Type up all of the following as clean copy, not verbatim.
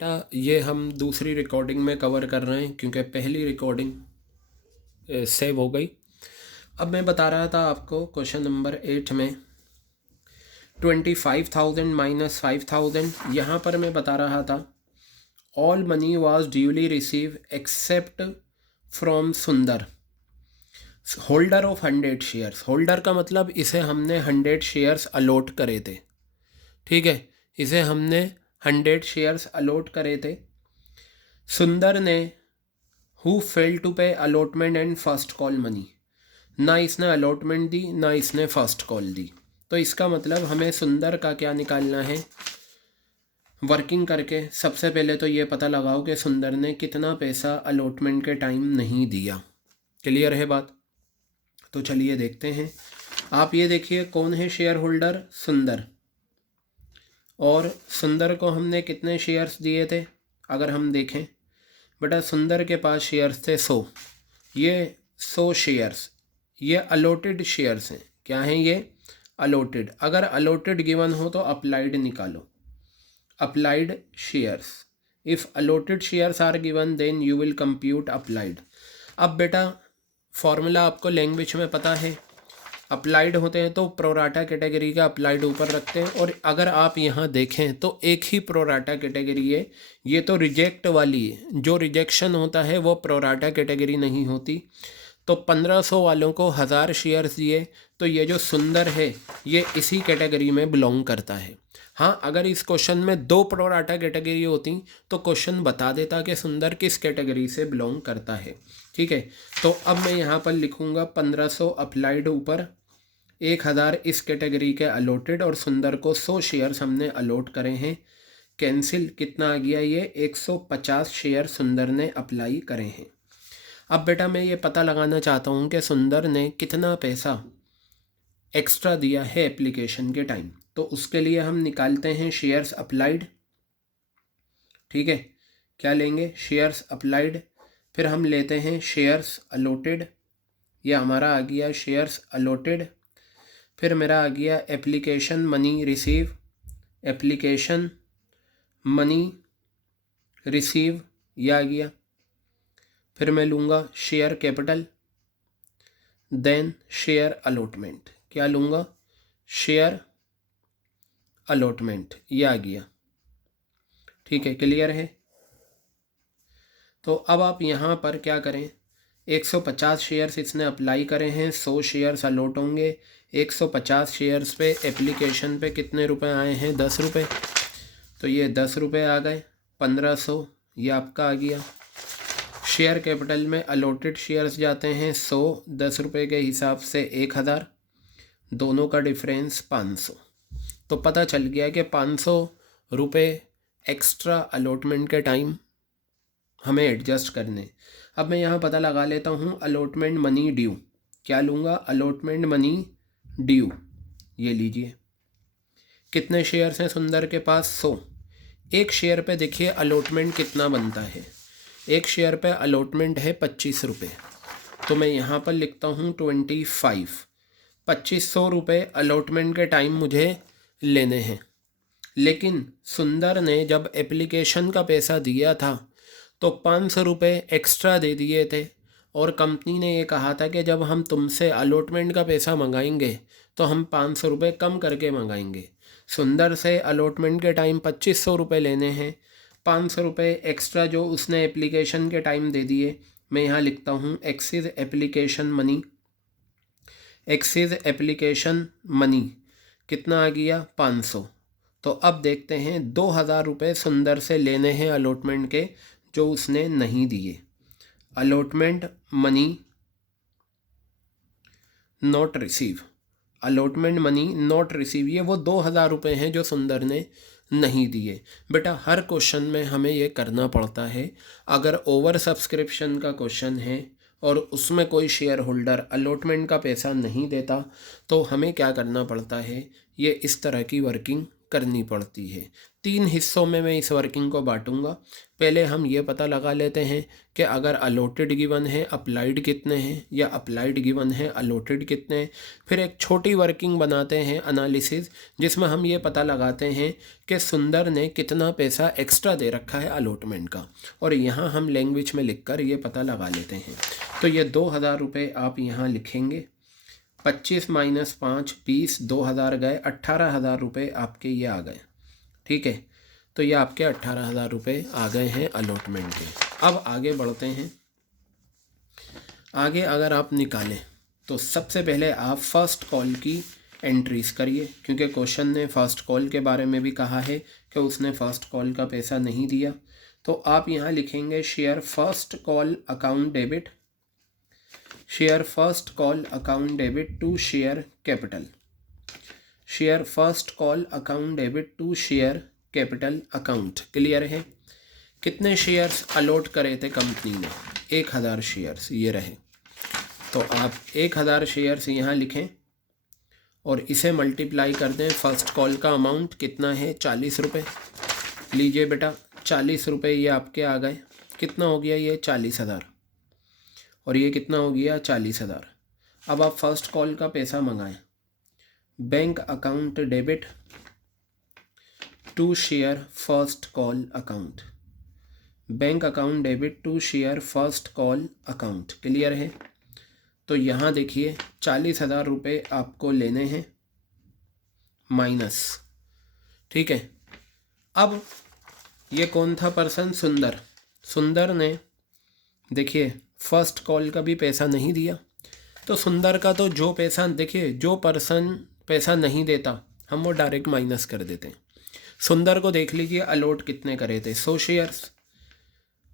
बेटा ये हम दूसरी रिकॉर्डिंग में कवर कर रहे हैं क्योंकि पहली रिकॉर्डिंग सेव हो गई। अब मैं बता रहा था आपको क्वेश्चन नंबर 8 में 25,000 माइनस 5,000, यहाँ पर मैं बता रहा था all money was duly receive except from Sundar holder of 100 shares. Holder का मतलब इसे हमने 100 शेयर्स अलॉट करे थे, ठीक है, इसे हमने 100 शेयर्स अलॉट करे थे। सुंदर ने हु फेल टू पे allotment and first call money, ना इसने अलॉटमेंट दी ना इसने फर्स्ट कॉल दी। तो इसका मतलब हमें सुंदर का क्या निकालना है वर्किंग करके। सबसे पहले तो ये पता लगाओ कि सुंदर ने कितना पैसा अलॉटमेंट के टाइम नहीं दिया। क्लियर है बात? तो चलिए देखते हैं। आप ये देखिए कौन है शेयर होल्डर, सुंदर, और सुंदर को हमने कितने शेयर्स दिए थे अगर हम देखें बेटा, सुंदर के पास शेयर्स थे 100। ये 100 शेयर्स ये अलॉटेड शेयर्स हैं। क्या हैं ये? अलॉटेड। अगर अलॉटेड गिवन हो तो अप्लाइड निकालो, applied shares. If allotted shares are given then you will compute applied. अब बेटा फॉर्मूला आपको लैंग्वेज में पता है, अप्लाइड होते हैं तो प्रोराटा कैटेगरी का अप्लाइड ऊपर रखते हैं। और अगर आप यहाँ देखें तो एक ही प्रोराटा कैटेगरी है, ये तो रिजेक्ट वाली है। जो रिजेक्शन होता है वो प्रोराटा कैटेगरी नहीं होती। तो 1500 वालों को 1000 शेयर्स दिए, तो ये जो सुंदर है ये इसी कैटेगरी में बिलोंग करता है। हाँ, अगर इस क्वेश्चन में 2 प्रोराटा कैटेगरी होती तो क्वेश्चन बता देता कि सुंदर किस कैटेगरी से बिलोंग करता है, ठीक है। तो अब मैं यहाँ पर लिखूँगा 1500 अप्लाइड ऊपर, 1000 इस कैटेगरी के अलॉटेड, और सुंदर को 100 शेयर्स हमने अलॉट करे हैं। कैंसिल, कितना आ गया ये 150 शेयर सुंदर ने अप्लाई करे हैं। अब बेटा मैं ये पता लगाना चाहता हूँ कि सुंदर ने कितना पैसा एक्स्ट्रा दिया है एप्लीकेशन के टाइम। तो उसके लिए हम निकालते हैं शेयर्स अप्लाइड, ठीक है। क्या लेंगे? Shares applied. फिर हम लेते हैं शेयर्स अलॉटेड, ये हमारा आ गया शेयर्स अलॉटेड। फिर मेरा आ गया application money receive, application money receive, ये आ गया। फिर मैं लूँगा share capital, then share allotment. क्या लूँगा? शेयर अलॉटमेंट, ये आ गया, ठीक है। क्लियर है? तो अब आप यहाँ पर क्या करें, 150 शेयर्स इसने अप्लाई करे हैं, 100 शेयर्स अलॉट होंगे। 150 शेयर्स पे एप्लीकेशन पे कितने रुपए आए हैं? 10 रुपये। तो ये 10 रुपये आ गए, 1500 ये आपका आ गया। शेयर कैपिटल में अलॉटेड शेयर्स जाते हैं 100, 10 रुपये के हिसाब से 1000, दोनों का डिफरेंस 500। तो पता चल गया कि 500 रुपये एक्स्ट्रा अलॉटमेंट के टाइम हमें एडजस्ट करने। अब मैं यहाँ पता लगा लेता हूँ अलॉटमेंट मनी ड्यू। क्या लूँगा? अलॉटमेंट मनी ड्यू, ये लीजिए। कितने शेयर्स हैं सुंदर के पास? 100। एक शेयर पे देखिए अलॉटमेंट कितना बनता है। एक शेयर पे अलॉटमेंट है 25 रुपये, तो मैं यहाँ पर लिखता हूँ 25। 2500 रुपये अलॉटमेंट के टाइम मुझे लेने हैं। लेकिन सुंदर ने जब एप्लीकेशन का पैसा दिया था तो 500 रुपये एक्स्ट्रा दे दिए थे, और कंपनी ने ये कहा था कि जब हम तुमसे अलॉटमेंट का पैसा मंगाएंगे तो हम 500 रुपये कम करके मंगाएंगे। सुंदर से अलॉटमेंट के टाइम 2500 रुपये लेने हैं, 500 रुपये एक्स्ट्रा जो उसने एप्लीकेशन के टाइम दे दिए। मैं यहाँ लिखता हूँ axis application money, axis application money कितना आ गया? 500। तो अब देखते हैं 2000 रुपये सुंदर से लेने हैं अलॉटमेंट के, जो उसने नहीं दिए। Allotment money not receive, allotment money not receive, ये वो 2000 रुपये हैं जो सुंदर ने नहीं दिए। बेटा हर क्वेश्चन में हमें ये करना पड़ता है। अगर ओवर सब्सक्रिप्शन का क्वेश्चन है और उसमें कोई शेयर होल्डर अलॉटमेंट का पैसा नहीं देता तो हमें क्या करना पड़ता है, ये इस तरह की वर्किंग करनी पड़ती है। 3 हिस्सों में मैं इस वर्किंग को बांटूंगा। पहले हम ये पता लगा लेते हैं कि अगर अलॉटेड गिवन है अप्लाइड कितने हैं, या अप्लाइड गिवन है अलॉटेड कितने हैं। फिर एक छोटी वर्किंग बनाते हैं एनालिसिस, जिसमें हम ये पता लगाते हैं कि सुंदर ने कितना पैसा एक्स्ट्रा दे रखा है अलॉटमेंट का, और यहाँ हम लैंग्वेज में लिखकर ये पता लगा लेते हैं। तो ये 2000 रुपये आप यहाँ लिखेंगे। 25 माइनस 5 20, 2000 गए, 18,000 रुपये आपके ये आ गए। ठीक है, तो ये आपके 18,000 रुपये आ गए हैं अलॉटमेंट के। अब आगे बढ़ते हैं। आगे अगर आप निकालें तो सबसे पहले आप फर्स्ट कॉल की एंट्रीज करिए, क्योंकि क्वेश्चन ने फर्स्ट कॉल के बारे में भी कहा है कि उसने फर्स्ट कॉल का पैसा नहीं दिया। तो आप यहाँ लिखेंगे share first call account debit, share first call account debit to share capital, share first call account debit to share capital account. Clear है? कितने शेयर्स अलॉट करे थे कंपनी ने? 1000 शेयर्स ये रहे। तो आप 1000 शेयर्स यहाँ लिखें और इसे मल्टीप्लाई कर दें। फर्स्ट कॉल का अमाउंट कितना है? 40 रुपये। लीजिए बेटा 40 रुपये ये आपके आ गए। कितना हो गया ये? 40,000। और ये कितना हो गया? 40,000। अब आप फर्स्ट कॉल का पैसा मंगाएं। Bank account debit to share first call account, bank account debit to share first call account. Clear है? तो यहाँ देखिए 40,000 रुपये आपको लेने हैं माइनस। ठीक है, अब ये कौन था पर्सन? सुंदर। सुंदर ने देखिए फर्स्ट कॉल का भी पैसा नहीं दिया। तो सुंदर का तो जो पैसा, देखिए जो पर्सन पैसा नहीं देता हम वो डायरेक्ट माइनस कर देते हैं। सुंदर को देख लीजिए अलॉट कितने करे थे? 100 शेयर्स।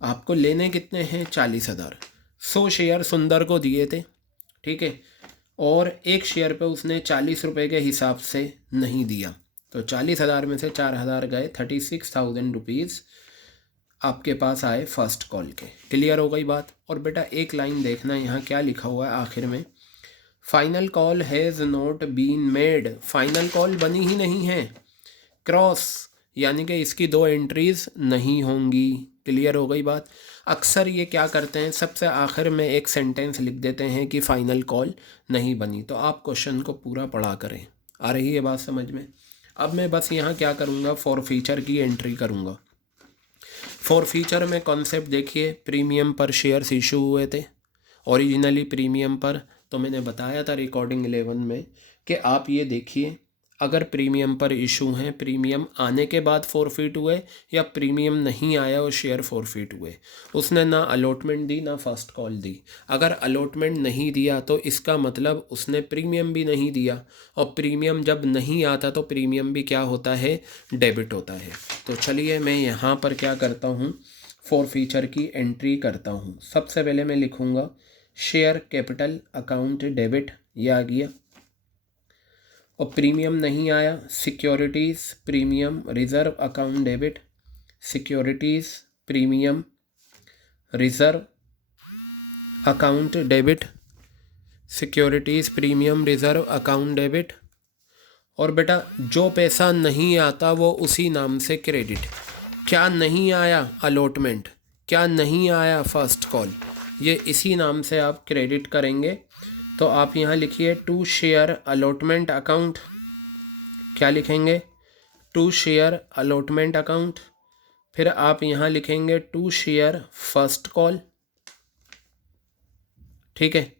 आपको लेने कितने हैं? 40,000। 100 शेयर सुंदर को दिए थे। ठीक है, और एक शेयर पे उसने 40 रुपये के हिसाब से नहीं दिया। तो 40,000 में से 4,000 गए, 36,000 रुपीज़ आपके पास आए फर्स्ट कॉल के। क्लियर हो गई बात? और बेटा एक लाइन देखना यहाँ क्या लिखा हुआ है आखिर में, final call has not been made. Final call बनी ही नहीं है, क्रॉस, यानी कि इसकी 2 एंट्रीज नहीं होंगी। क्लियर हो गई बात? अक्सर ये क्या करते हैं, सबसे आखिर में एक सेंटेंस लिख देते हैं कि फाइनल कॉल नहीं बनी। तो आप क्वेश्चन को पूरा पढ़ा करें। आ रही है बात समझ में? अब मैं बस यहाँ क्या करूँगा, फॉर फीचर की एंट्री करूँगा। फॉर फीचर में कॉन्सेप्ट देखिए, प्रीमियम पर शेयर्स इशू हुए थे ओरिजिनली प्रीमियम पर। तो मैंने बताया था रिकॉर्डिंग 11 में कि आप ये देखिए, अगर प्रीमियम पर इशू हैं, प्रीमियम आने के बाद फॉरफिट हुए या प्रीमियम नहीं आया और शेयर फॉरफिट हुए, उसने ना अलॉटमेंट दी ना फर्स्ट कॉल दी। अगर अलॉटमेंट नहीं दिया तो इसका मतलब उसने प्रीमियम भी नहीं दिया, और प्रीमियम जब नहीं आता तो प्रीमियम भी क्या होता है? डेबिट होता है। तो चलिए मैं यहाँ पर क्या करता हूँ, फॉर फीचर की एंट्री करता हूँ। सबसे पहले मैं लिखूँगा शेयर कैपिटल अकाउंट डेबिट, ये आ गया। और प्रीमियम नहीं आया, securities premium reserve account debit, securities premium reserve account debit, securities premium reserve account debit. और बेटा जो पैसा नहीं आता वो उसी नाम से क्रेडिट। क्या नहीं आया? अलॉटमेंट। क्या नहीं आया? First call. ये इसी नाम से आप क्रेडिट करेंगे। तो आप यहाँ लिखिए टू शेयर अलॉटमेंट अकाउंट। क्या लिखेंगे? To share allotment account. फिर आप यहाँ लिखेंगे टू शेयर फर्स्ट कॉल। ठीक है,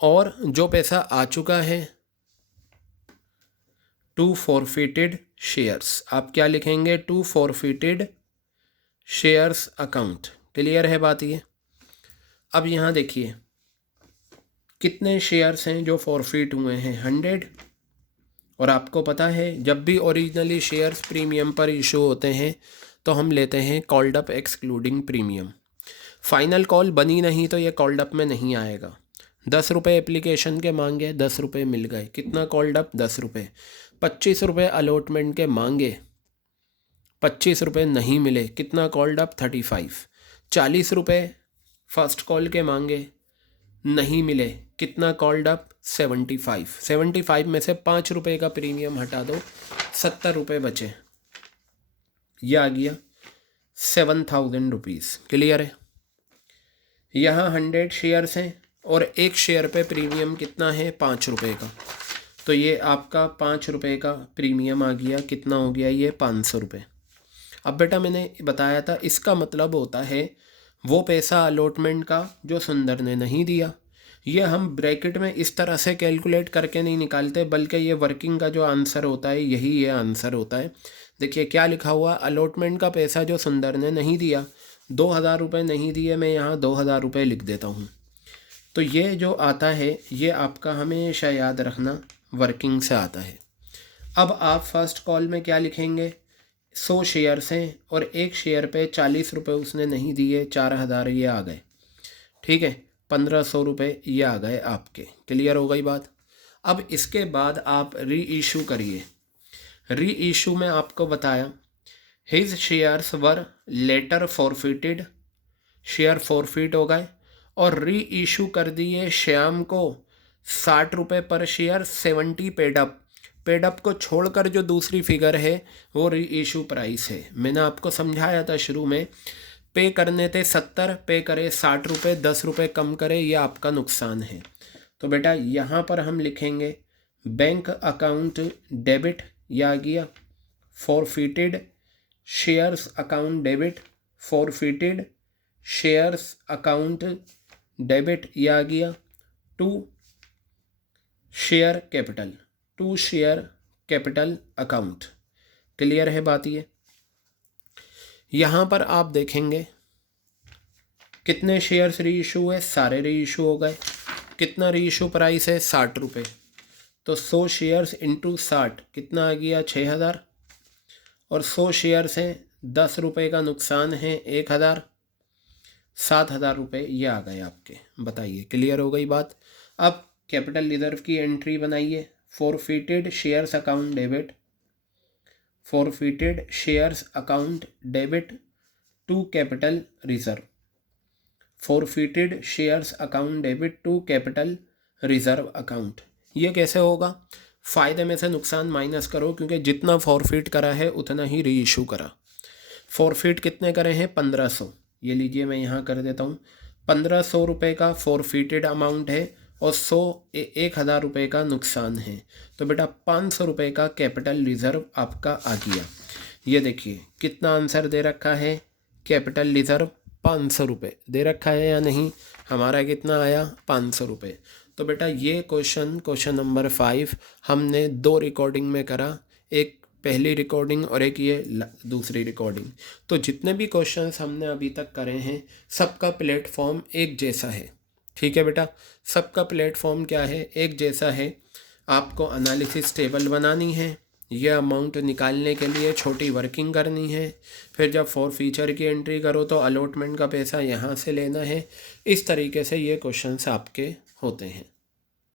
और जो पैसा आ चुका है टू फॉरफिटेड शेयर्स। आप क्या लिखेंगे? To forfeited shares account. Clear है बात ये? अब यहाँ देखिए कितने शेयर्स हैं जो फॉरफिट हुए हैं? 100। और आपको पता है जब भी ओरिजिनली शेयर्स प्रीमियम पर इशू होते हैं तो हम लेते हैं called up excluding premium. Final call बनी नहीं तो ये कॉल्ड अप में नहीं आएगा। 10 रुपये एप्लीकेशन के मांगे, 10 रुपये मिल गए। कितना कॉल्ड अप? 10 रुपये। 25 रुपये अलॉटमेंट के मांगे, 25 रुपये नहीं मिले। कितना कॉल्ड अप? 35। 40 रुपये फर्स्ट कॉल के मांगे, नहीं मिले। कितना कॉल्ड अप? 75। 75 में से 5 रुपये का प्रीमियम हटा दो, 70 रुपये बचे। ये आ गया 7,000 रुपीज़। क्लियर है। यहाँ 100 शेयर्स हैं और एक शेयर पे प्रीमियम कितना है, 5 रुपये का। तो ये आपका 5 रुपये का प्रीमियम आ गया। कितना हो गया ये, 500 रुपये। अब बेटा मैंने बताया था इसका मतलब होता है वो पैसा अलॉटमेंट का जो सुंदर ने नहीं दिया। ये हम ब्रैकेट में इस तरह से कैलकुलेट करके नहीं निकालते, बल्कि ये वर्किंग का जो आंसर होता है यही ये आंसर होता है। देखिए क्या लिखा हुआ, अलॉटमेंट का पैसा जो सुंदर ने नहीं दिया, 2,000 रुपये नहीं दिए, मैं यहाँ 2,000 रुपये लिख देता हूँ। तो ये जो आता है ये आपका हमेशा याद रखना वर्किंग से आता है। अब आप फर्स्ट कॉल में क्या लिखेंगे, 100 शेयर्स हैं और एक शेयर पे 40 रुपये उसने नहीं दिए, 4,000 ये आ गए। ठीक है, 1,500 रुपये ये आ गए आपके। क्लियर हो गई बात। अब इसके बाद आप री इशू करिए। री इशू में आपको बताया his shares were later forfeited, share forfeit हो गए और री इशू कर दिए श्याम को 60 रुपये पर शेयर, 70 पेडअप। पेडअप को छोड़कर जो दूसरी फिगर है वो री इशू प्राइस है। मैंने आपको समझाया था शुरू में, पे करने थे 70, पे करे 60 रुपये, 10 रुपये कम करे, ये आपका नुकसान है। तो बेटा यहाँ पर हम लिखेंगे बैंक अकाउंट डेबिट, यह आ गया forfeited shares account debit, forfeited shares account debit, यह आ गया to share capital, to share capital account. Clear है बात ये। यहाँ पर आप देखेंगे कितने शेयर्स री इशू है, सारे री इशू हो गए। कितना री इशू प्राइस है, 60 रुपये। तो 100 शेयर्स इंटू 60 कितना आ गया, 6,000। और 100 शेयर्स हैं, 10 रुपये का नुकसान है, 1,000, 7,000 रुपये ये आ गए आपके। बताइए क्लियर हो गई बात। अब कैपिटल रिजर्व की एंट्री बनाइए, forfeited shares account debit, forfeited shares account debit to capital reserve, forfeited shares account debit to capital reserve account. ये कैसे होगा, फ़ायदे में से नुकसान माइनस करो, क्योंकि जितना फॉरफिट करा है उतना ही री इशू करा। फॉरफिट कितने करे हैं, 1,500। ये लीजिए मैं यहाँ कर देता हूँ, 1,500 रुपये का फॉरफिटेड अमाउंट है और 1,000 रुपये का नुकसान है। तो बेटा 500 रुपये का कैपिटल रिजर्व आपका आ गया। ये देखिए कितना आंसर दे रखा है, कैपिटल रिजर्व 500 रुपये दे रखा है या नहीं, हमारा कितना आया, 500 रुपये। तो बेटा ये क्वेश्चन नंबर 5 हमने 2 रिकॉर्डिंग में करा, एक पहली रिकॉर्डिंग और एक ये दूसरी रिकॉर्डिंग। तो जितने भी क्वेश्चंस हमने अभी तक करे हैं सबका प्लेटफॉर्म एक जैसा है। ठीक है बेटा, सबका प्लेटफॉर्म क्या है, एक जैसा है। आपको एनालिसिस टेबल बनानी है, ये अमाउंट निकालने के लिए छोटी वर्किंग करनी है, फिर जब फॉरफीचर की एंट्री करो तो अलॉटमेंट का पैसा यहाँ से लेना है। इस तरीके से ये क्वेश्चंस आपके होते हैं।